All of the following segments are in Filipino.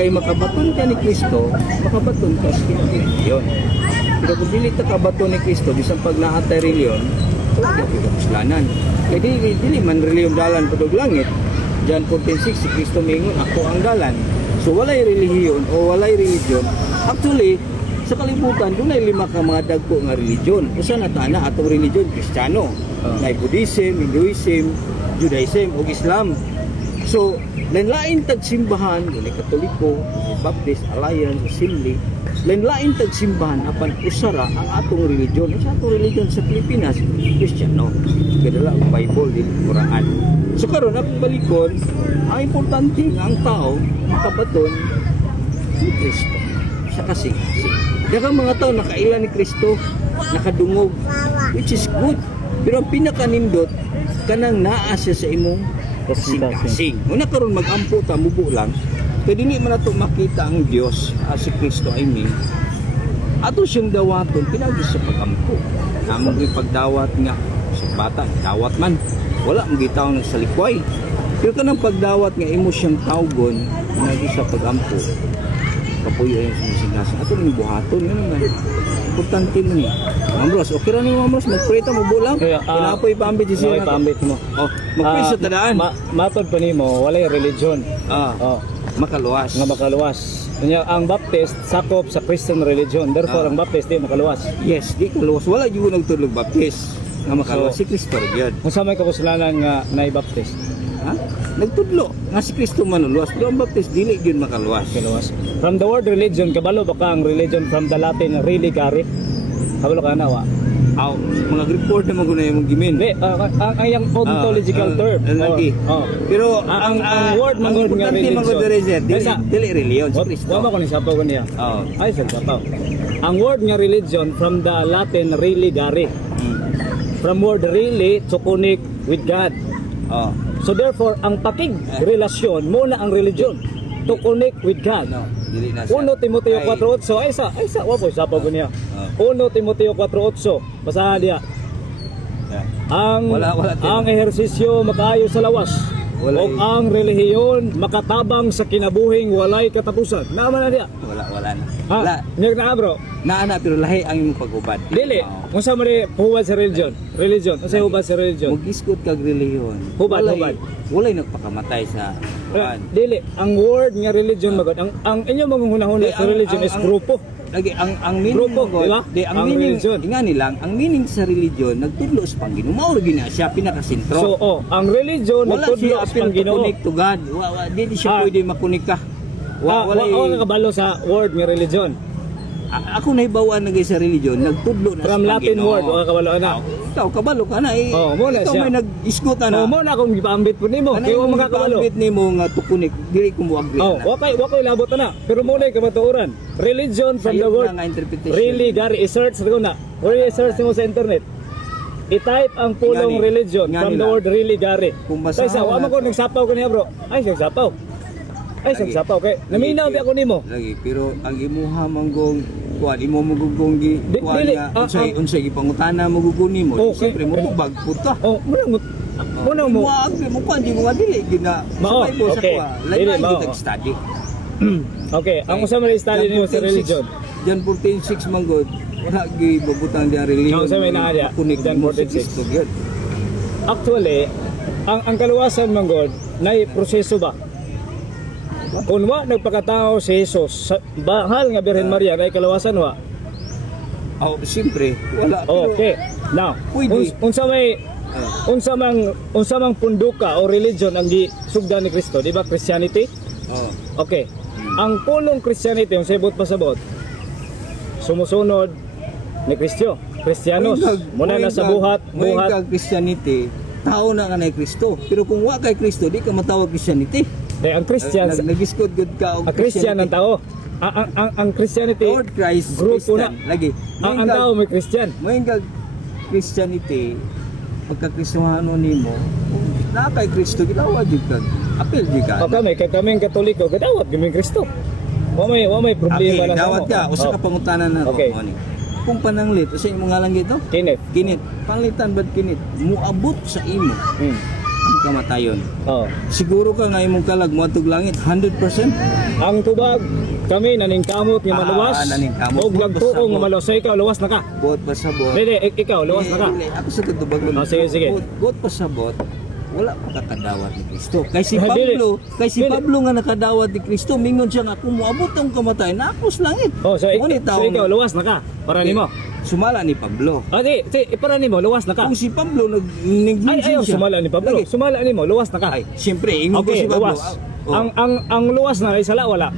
kay makabaton ka ni Kristo, makabaton ka sa reliyon. Pero kung dili ta kabaton ni Kristo, bisan pag naatay reliyon, wala ka kasalanan. Kaya dili man reliyon dalan padug langit. John 14:6, si Kristo mingon, ako ang dalan. So walay relihiyon o walay religion. Actually, sa kalibutan, doon ay 5 ka mga dagko nga religion. Usa na tana atong religion, Kristiyano. May Buddhism, Hinduism, Judaism o Islam. So, lain-lain tagsimbahan, may Katoliko, may Baptist, Alliance, Assembly, lain-lain tagsimbahan apan usara ang atong religion. Sa atong religion sa Pilipinas, Kristiyano. Kadala ang Bible, din Quran. So karon akong balikon, ang importante nga ang tao makabaton ni Kristo. Sa kasing-kasing. Daghang mga tao nakaila ni Kristo, nakadungog, which is good. Pero ang pinakanindot, kanang naa siya sa imong kasing-kasing. Muna karon mag-ampo ta, mubo lang, kaya dili man nato makita ang Dios, si Kristo, I mean, ato siyang dawaton, pinagi sa pag-ampo. Namang ipagdawat nga, sa bata, dawat man, wala mong gitaw ng salikway. Pero kanang pagdawat nga, imo siyang tawgon, pinagi sa pag-ampo. Kapuyo yung sumisingasin. Ato rin buhaton, yun naman. Importante mo niya. Mambros, okay rin yung Mambros, mag-pray ta mo bulang. Kinapoy pambit siya. Pambit mo. Mag-pray sa tadaan. Matod pa nimo, walay religion. Makaluwas. Nga makaluwas. Kanya ang Baptist sakop sa Christian religion. Therefore ang Baptist di makaluwas. Yes, di kaluwas. Wala yung nagtulog Baptist. Nga makaluwas si Kristo rin. Kung sa may kakusalanan nga na Baptist. Ha? Nagtudlo nga si Kristo manuluwas. Pero ang Baptist dili yun makaluwas. From the word religion, kabalo ba ka ang religion from the Latin religare? Kabalo ka na wa? Mga Greek word na maguna yung gimin. Hindi, ang iyang ontological term. Lagi. Pero ang word mangod nga religion. Dili religion si Kristo. Wala ko ni sapaw ko niya. Ay, sapaw. Ang word nga religion from the Latin religare. From word really to connect with God. So therefore, ang pakig-relasyon muna ang religion to connect with God. Dili na siya. 1 Timoteo 4:8 ay sa wapo sa pag niya. 1 Timoteo 4:8 basahan dia. Ang ehersisyo makaayo sa lawas. O ang relihiyon makatabang sa kinabuhing walay katapusan. Naman na dia. Wala na. Wala. Na bro. Naana pero lahi ang imong pag-ubad. Dili. Unsa man ni huwad sa religion? Unsa hubad sa religion? Mag-iskot kag relihiyon. Hubad. Walay nagpakamatay sa dili. Ang word nga religion magod. Ang inyo manghunahuna sa religion is grupo. Lagi ang meaning grupo, mo, diba? ang meaning ingani lang, ang meaning sa religion nagtudlo sa Panginoon. Mao ra gina siya pinakasentro. So ang religion nagtudlo sa Panginoon. Connect to God. Di siya pwede makunik ka. Wala kabalo sa word nga religion. Ako nahibawan na sa religion, nagtudlo na from sa Latin Panginoon. word o kabalo na. Ikaw kabalo ka na eh. Ikaw siya. may nag-iskot na. Mo na akong gipaambit po nimo. Kay mo makakabalo. Ambit nimo nga tukunik, dili ko mo agree na. Wakay labot na. Pero mo na kamatuoran. Religion from the word really gari i-search ko na. Or i-search mo sa internet. I-type ang pulong religion from the word really gari. Kaysa wa man ko nagsapaw ko niya bro. Ay nagsapaw. Kay naminaw di ako nimo. Lagi pero ang imuha manggong kuan imo magugong gi kuan nga unsay gipangutana maguguni mo. Siyempre mo bagput ka. Muna mo. Mo kuan di mo nga dili gina. Sabay po sa kuan. Lain kita study. Okay, ang usa man study nimo sa religion. John 14:6 manggod. Wala gi babutang dia religion. Sa may naa dia. John 14:6. Actually, ang kaluwasan manggod nay proseso ba? Kung wa nagpakatao si Jesus, bahal nga Birhen Maria kay kalawasan wa. Siyempre, wala. Okay. Now, unsa mang punduka o religion ang gisugdan ni Kristo, di ba? Christianity? Okay. Ang pulong Christianity, yung sabot pasabot, sumusunod ni Kristo. Kristiyanos. Muna na sa buhat. Christianity, tao na nga na Kristo. Pero kung wa kay Kristo, di ka matawag Christianity. Ang Christians, nag-iskot good ka og Christian ang tao. Ang Christianity Lord Christ grupo na lagi. Ang tao may Christian. Moing Christianity pagka-Kristohano nimo, na kay Kristo gidawat jud ka. Apil jud ka. Kaming Katoliko gidawat gyud Kristo. Wa may problema lang. Dawat ka usa ka pangutanan na ni. Kung pananglit usa imong ngalan gito? Kinit. Pangalitan bad kinit? Muabot sa imo. Ang kamatayon. Oh. Siguro ka nga imong kalag moadtog langit 100%. Ang tubag kami naningkamot nga maluwas. Naningkamot. Og lagtuo nga maluwas. So ikaw luwas na ka. Buot pasabot. Dili, ikaw luwas na ka. Ako sa tutubag mo. Oh, sige. Buot pasabot. Wala pa kakadawat ni Kristo. Kay si Dili. Pablo nga nakadawat ni Kristo, mingon siya nga kung moabot ang kamatayon, nakos langit. Oh, so, Ngunit so ikaw luwas na ka. Para nimo. Sumala ni Pablo. Ah, di, para nimo luwas na ka. Kung si Pablo Ay, nag-negligence ayaw siya. sumala ni Pablo. Lagi. Sumala nimo, luwas na ka. Ay, siyempre, ingon ko Okay, si Pablo. luwas. Oh, Ang luwas na isala wala.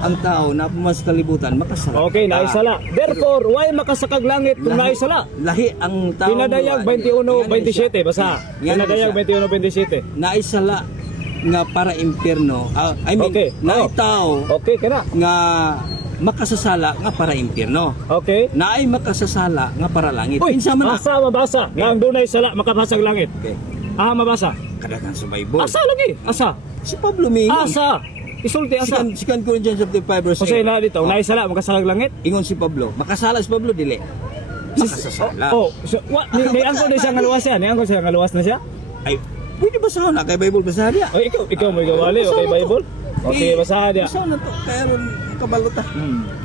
ang tao na pumas kalibutan, makasala. Okay, naisala. Therefore, why makasakag langit kung naisala? Lahi ang tao. Pinadayag 21-27, basa. Pinadayag 21-27. Naisala nga para impyerno. I mean, Okay. naay tao Okay, kana. nga makasasala nga para impyerno. Okay. Naay makasasala nga para langit. Uy, Kinsa man na. asa mabasa nga ang dunay sala makapasag langit. Okay. Mabasa. Kadagan sa Bible. Asa lagi? Asa? Si Pablo may Asa? Isulti asa? Second Corinthians chapter 5 verse Kasi 8. na dito, naisala makasalag langit. Ingon si Pablo. Makasala si Pablo dili. Makasasala. Oh, so, ni angko na siya nga luwas yan. Ni angko siya nga luwas na siya. Ay, pwede basahan na kay Bible basahan niya. Oh, ikaw mo gawali, okay Bible? Okay, basahan dia. Basahan na to. Kaya ron kabalot ta.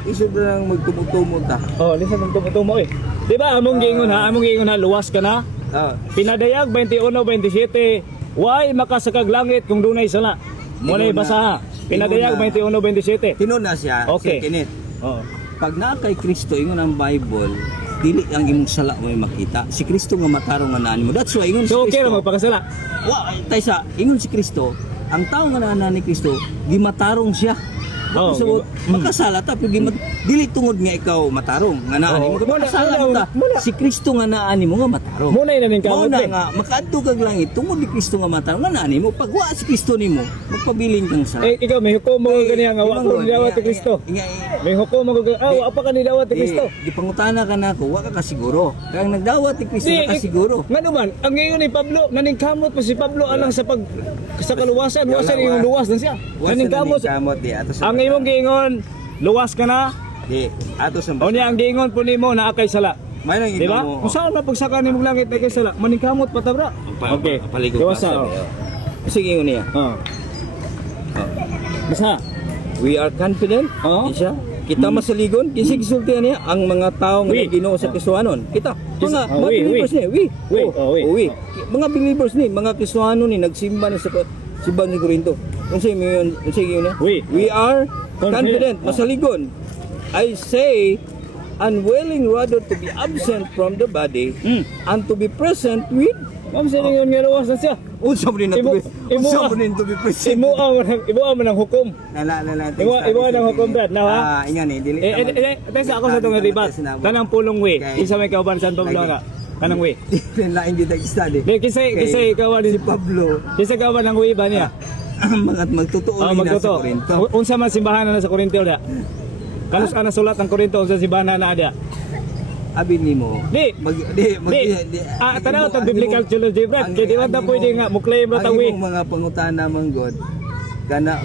Isod na lang magtumutumot ta. Oh, listen ng tumutumo eh. Di ba among giingon ha, luwas ka na. Pinadayag 21-27. Why makasakag langit kung dunay sala? Munay basa. Pinadayag 21-27. Tinon na siya. Okay. Si Kenneth. Oh. Pag na kay Kristo ingon ang Bible, dili ang imong sala mo makita. Si Kristo nga matarong nga naan mo. That's why ingon si So okay ra Kristo. magpakasala. Taysa, ingon si Kristo, ang tao nga naan ni Kristo, gimatarong siya. Oh, So, makasala ta pero dili tungod nga ikaw matarong nga naan mo. Makasala ta. Si Kristo nga naan mo nga matarong. Munay na ning Mao kamot na eh. nga makaadto kag langit tungod ni Kristo nga matarong nga naan mo. Pag wa si Kristo nimo, magpabiling kang sala. Eh, ikaw may hukom mo ganiya nga wa ko nidawat ti Kristo. May hukom mo wa pa ka nidawat ti Kristo. Gipangutana ka na ako, wa ka kasiguro. Kaya ang nagdawat ni Kristo na kasiguro. Nga naman, ang ngayon ni Pablo, naningkamot pa si Pablo alang sa kaluwasan, wasan yung luwas na siya. Naningkamot. Kamot di ato sa Ang imong giingon, luwas ka na. di ato sa O niya ang giingon po nimo na akay sala. may nang Di ba? Kung saan mapagsaka nimong langit na kay sala, maningkamot pa tabra. Okay. Paligod Luwas pa na. sige ingon niya. Basta. We are confident. Oo. Isa. Kita masaligon, kisig sultihan niya ang mga tao nga We. Ginoo sa Kristohanon. Kita, mga Oh, we. believers ni, we. We. Oh, We. we. Mga believers ni, mga Kristohanon ni nagsimba na sa simbahan ni Corinto. Unsa mo yun? Unsa yun niya? We are confident, masaligon. I say unwilling rather to be absent from the body and to be present with Ma'am sa ningon nga luwas na siya. unsa mo rin na to be unsa mo rin to be present. Imuha mo ng hukom. Lala. Imuha ng hukom brad, na ha? Ingan ni dili. Tesa ako sa itong ribat. Tanang pulong we. Isa may kauban San Pablo nga. Kanang we. Lain di study. Di, kisay kauban Si Pablo Kisay kauban ng we ba niya? mga magtotoo na sa Magtotoo. Corinto. Unsa man simbahan na sa Corinto da? Kanus ka na sulat ng Corinto unsa simbahan na ada? Abi nimo. Di. Tanaw tag biblical theology brad. Kaya di wala pwede nga muklaim ra Ang tawi. imong mga pangutana man God, kana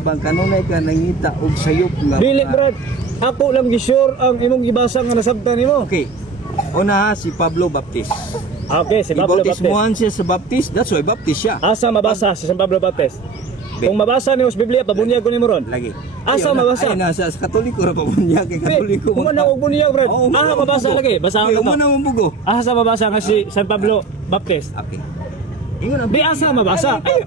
bang kanunay ka nangita og sayop nga. Dili brad. Ako lang gi-sure ang imong gibasa nga nasabtan nimo. Okay. Una si Pablo Baptist. Okay, si Pablo Baptist. Ibautismuhan siya sa Baptist, that's why Baptist siya. Asa mabasa si San Pablo Baptist? Kung mabasa niyo sa Biblia, pabunyag ko ni Moron. Lagi. Asa mabasa? Ay na sa Katoliko ra pabunyag kay Katoliko. Kung na og bunyag brad. Mabasa lagi. Basa ko. ko Mo to. na mo bugo. Asa mabasa nga si San Pablo Baptist? Okay. Ingon ang Di asa mabasa. Ay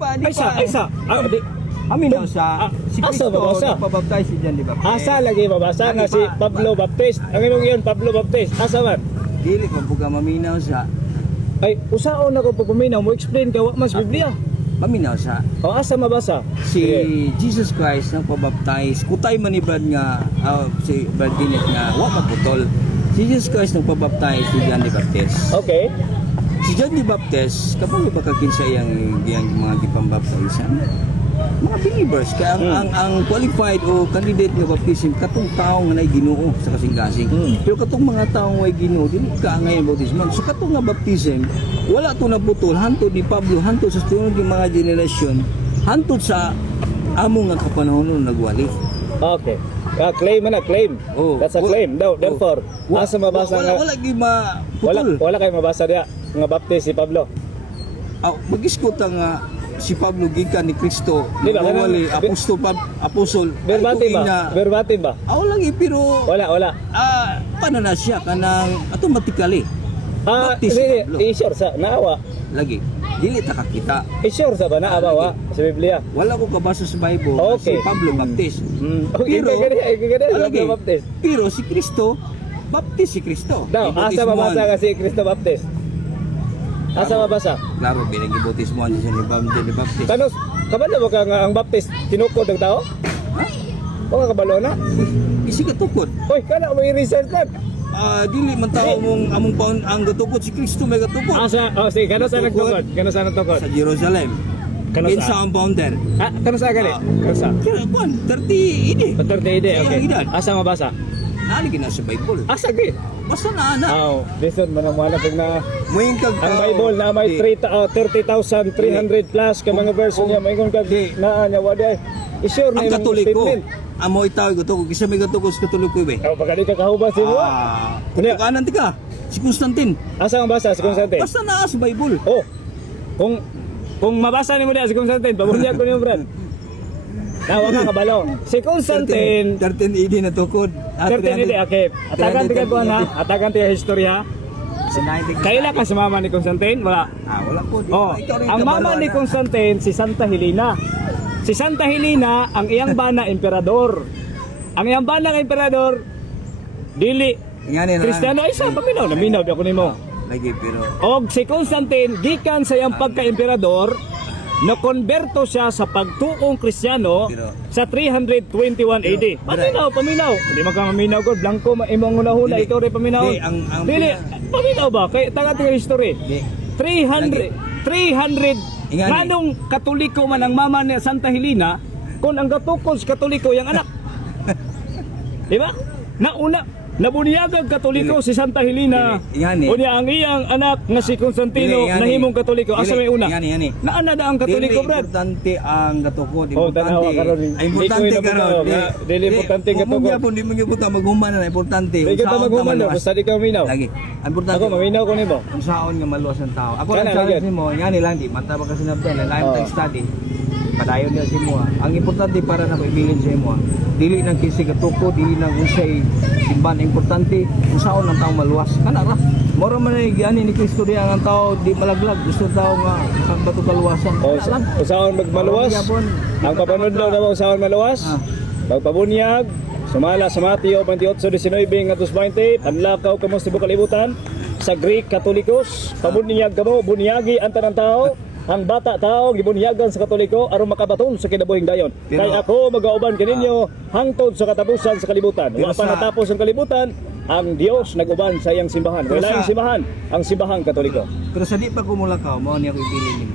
sa. Di. Amin daw sa si Asa Kristo mabasa? nagpabaptize si John di ba? Asa lagi mabasa nga si Pablo Baptist. Ang imong iyon Pablo Baptist. Asa man? Dili man buga maminaw sa Ay usaon ako papuminaw mo explain ka wa mas Biblia. maminaw sa O asa mabasa? si Jesus Christ nagpabaptize kutay man ni Brad nga si Brad Dinet nga wa maputol. Si Jesus Christ nagpabaptize si John the Baptist. Okay. Si John the Baptist kapag bakakinsa yang mga gipambaptisan mga believers kaya ang qualified o candidate nga baptism katong tao nga nay Ginoo sa kasing-kasing. Pero katong mga tao nga Ginoo dili ka ngayon baptism. So katong nga baptism wala to naputol hantod ni Pablo hantod sa sunod yung mga generasyon hantod sa amo nga kapanahon nagwali. Okay. Claim na claim. Oh. That's a claim. Therefore, asa mabasa nga wala gi maputol. wala kay mabasa dia nga baptist si Pablo. mag-iskot ang si Pablo gikan ni Kristo. Di ba, Wali kanang- apostol. Verbatim ba? Verbatim ba? Lagi pero Wala. paano na siya kanang automatically. Baptist si Pablo. I-sure sa naawa. Lagi dili ta kakita. I-sure sa ba naawa sa Biblia? Wala ko kabasa sa Bible Okay. si Pablo Baptist. Okay, Lagi. Baptist. Pero si Kristo, Baptist si Kristo. Daw, asa Ibautismoan. mabasa kasi Cristo Baptist? Asa mabasa? Klaro, binag-ibautismoan siya ni Baptist. Tanos, kabalo ba ka nga ang Baptist tinukod ng tao? Ha? O ka kabalo na? Isi katukod. Hoy, kana mo i-research lang. Dili man tao mong among paon ang gatukod si Kristo may gatukod Sige, kano sa nagtukod? Kano sa nagtukod? sa Jerusalem. Kano Kinsa sa? ang founder? Kano sa gani? Kano sa? Kaya kuan 30 ini. Dr. Ide, Sa okay. iyang edad. Asa mabasa? Naligi na sa Bible. Asa gid? Basta na ana. Listen, manamala pag na Moing kag ang Bible na may 30,300 plus ka mga verse niya, maingon kag Di. naa nya wala. I-sure na ang imong Katoliko. statement. Amo itaw gatukod kisa may gatukod sa Katoliko be. Pagka di ka kahubas mo. Kanan ti ka. Si Constantine. Asa ang basa si Constantine? Basta na sa Bible. Oh. Kung mabasa nimo diha si Constantine, pabunyag ko nimo brad. Nawa ka kabalo. Si Constantine 13 AD na tukod. 13 ide okay. Atakan ti ko na, atakan ti historya. Kaila ka si mama ni Constantine? Wala. Wala po. Ikaw rin Ang kabalo, mama ni ana. Constantine si Santa Helena. Si Santa Helena ang iyang bana emperador. Ang iyang bana nga emperador dili Ingani na. Kristiyano ay sa paminaw, naminaw di ako nimo. Lagi pero Og si Constantine gikan sa iyang pagka-emperador na konberto siya sa pagtuong Kristiyano Pero- sa 321 AD. Paminaw. Hindi man ka maminaw ko, blanco imong hunahuna Dili. ikaw rin paminaw. Di, ang Dili, paminaw ba? Kay taga ti history. Di. 300 Ingani. nganong Katoliko man ang mama ni Santa Helena kung ang gatukod sa Katoliko yang anak. Di ba? Nauna nabuniyag Katoliko si Santa Helena. Dili. Ingani. Unya ang iyang anak nga si Constantino Dili, ingani. nahimong Katoliko. Asa may una? Ingani. Naana na ang Katoliko, Dili brad. importante ang gatukod. Oh, tanawa karon. Ay, importante Di ko karon. inabutan, dili importante ang gatukod. Di mo gyapon maghuman na importante. Di kita Unsaon maghuman ka daw, maluwas. basta di ka maminaw. Lagi. Ang importante. Ako maminaw ko nimo. Kung saon nga maluwas ang tao. Ako Kana, lang challenge lagi. nimo, ingani lang di mata ba kasi nabdan, lain Oh. tag study. Padayon niya si mo. Ang importante para na maibilin sa imo. Dili nang kisi gatukod, dili nang unsay simbahan importante. Kung saon ang tao maluwas. Kana ra. Mora man ay giani ni Kristo diya ang tao di malaglag. Gusto tao nga sa bato kaluwasan. O Kana lang. usaon magmaluwas. Gyapon. Ang papanod daw na usaon maluwas. Pagpabunyag, sumala sa Mateo 28:19 ngadto 20, panlakaw kamo sa tibuok kalibutan sa Greek Katolikos. Pabunyag kamo, bunyagi ang tanang tao. Ang bata tao gibunyagan sa Katoliko aron makabaton sa kinabuhing dayon. Pero- Kay ako magauban kaninyo hangtod sa katapusan sa kalibutan. Pero Wa pa sa- natapos ang kalibutan, ang Dios naguban sa iyang simbahan. Pero Wala sa- ang simbahan, ang simbahang Katoliko. Pero sa di pa kumulakaw, mao niya ko ibilin nimo.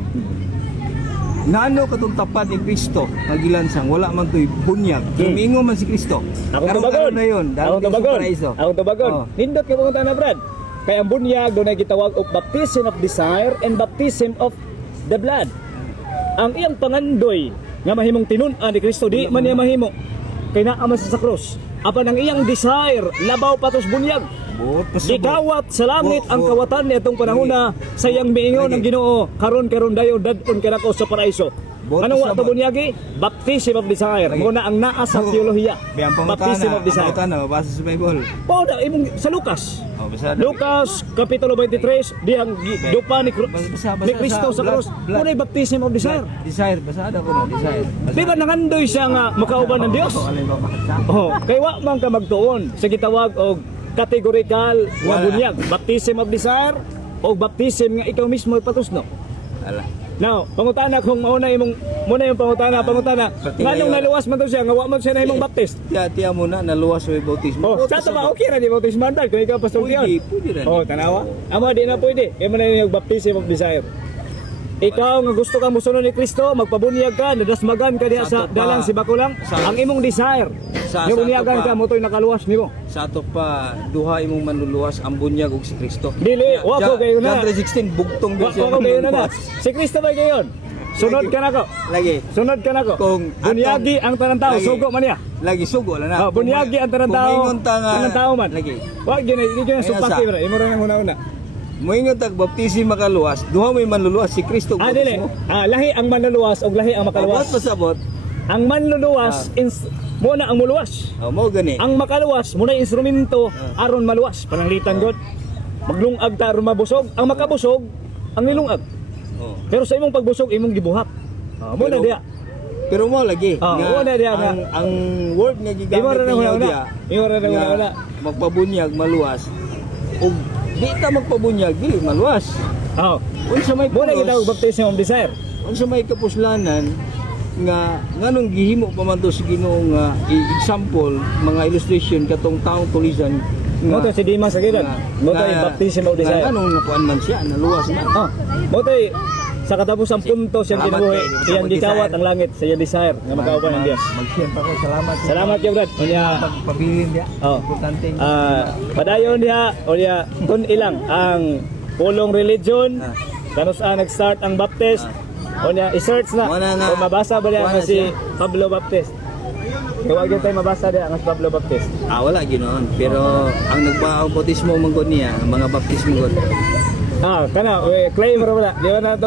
Ngano katong tapat ni Kristo nga gilansang wala man toy bunyag. Lumingo man si Kristo. Akong Karon- tubagon. karon na yun. Akong tubagon. Akong tubagon. Oh. Nindot ka mga na Brad. Kaya ang bunyag doon ay gitawag og baptism of desire and baptism of the blood. Ang iyang pangandoy nga mahimong tinun-an ni Kristo di man niya mahimo. Kay naa man siya sa krus. Apan ang iyang desire labaw patos bunyag. Buot pa sa Gikawat sa langit ang Buot. kawatan ni atong panahona sa iyang miingon ng Ginoo karon dayon dadon kanako sa paraiso. Buot Anong pa sa wa to bunyagi? Baptism of desire. Lagi. Mo na ang naa sa teolohiya. Biyang Baptism of desire. pangutana, mabasa sa Bible. Po na imong sa Lucas. Oh, basta Lucas kapitulo 23 dihang dupa ni, Basa- ni Kristo sa blood, krus. blood. Mo baptism of desire. Desire, basada ko no, desire. Di ba nangandoy siya nga makauban ng Dios? Alay ba basa? Oh, kay wa man ka magtuon sa gitawag og categorical nga Wala. bunyag, baptism of desire o baptism nga ikaw mismo ipatusno. Ala. Now, pangutana kung mauna yung pangutana. Pati Nganong ngayon. naluwas man to siya, nga wa man siya na imong baptist. Tiya muna naluwas sa bautismo. Oh, sa to ba okay ra di baptism mandal kung ikaw pastor Pwede, Dion. pwede rin. Oh, tanawa. Amo di na pwede. Kaya mo na yung baptism of desire. Ikaw nga gusto kang musunod ni Kristo, magpabunyag ka, nadasmagan ka diha sa Sa to pa. dalang si Bakulang. Sa- Ang imong desire. Sa- Nga sa bunyagan to pa. ka, motoy nakaluwas nimo. Sa ato pa duha imong manluluwas ang bunyag ug si Kristo. Dili, wa ko kayo na. John 3:16 bugtong Wa din siya. ko kayo na na. manluluwas. Si Kristo ba gayon? Sunod ka nako. Lagi. Sunod ka nako. Kung Bunyagi ang tanang tao, Lagi. sugo man niya. Lagi sugo lang na. Oh, bunyagi ang tanang tao. Kung maingon ta nga- Tanang tao man. Lagi. Wa gina, di gina Ayan supaki sa- bro. Imo ra nang una-una. Moingon tag baptism makaluwas, duha may manluluwas si Kristo. Dili. Lahi ang manluluwas o lahi ang Abot makaluwas. pasabot. Ang manluluwas muna ang muluwas. Mo gani. Ang makaluwas muna instrumento aron maluwas pananglitan god. Maglungag ta aron mabusog. Ang makabusog ang nilungag. Oh. Pero sa imong pagbusog imong gibuhat. Muna Pero- diya. Pero mo lagi mo na diya nga. ang word nga gigamit Imo ra na ninyo una. diya. Imo ra na nga una. Magpabunyag maluwas. Ug di ta magpabunyag dili maluwas. Oh. Unsa may Muna pulos, gitawag baptism of desire. unsa may kapuslanan nga nganong gihimo pa man to sa Ginoo nga example mga illustration katong taong tulisan Mo to si Dimas sa gidan. Mo to yung baptism of desire. Nganong nakuan man siya naluwas na. Mo to sa katapusang punto siyang Salamat kinubuhi, kayo, iyang mag-desire. gikawat ang langit sa iyang desire nga magkauban ng Dios. Mag-share pa ko salamat. Salamat yung Brad. Unya, Pagpabilin dia. oh. Importante. Padayon diha, unya tun ilang ang pulong religion. Kanus nag-start ang baptist. Unya i-search na. Muna nga. Kung mabasa ba diha Wala nga si siya. Pablo Baptist. Huwag tayo mabasa diha nga si Pablo Baptist. Wala ginoon. Pero ang nagpa-bautismo man gud niya, ang mga baptismo gud. Kana, claim ra wala. Di ba na to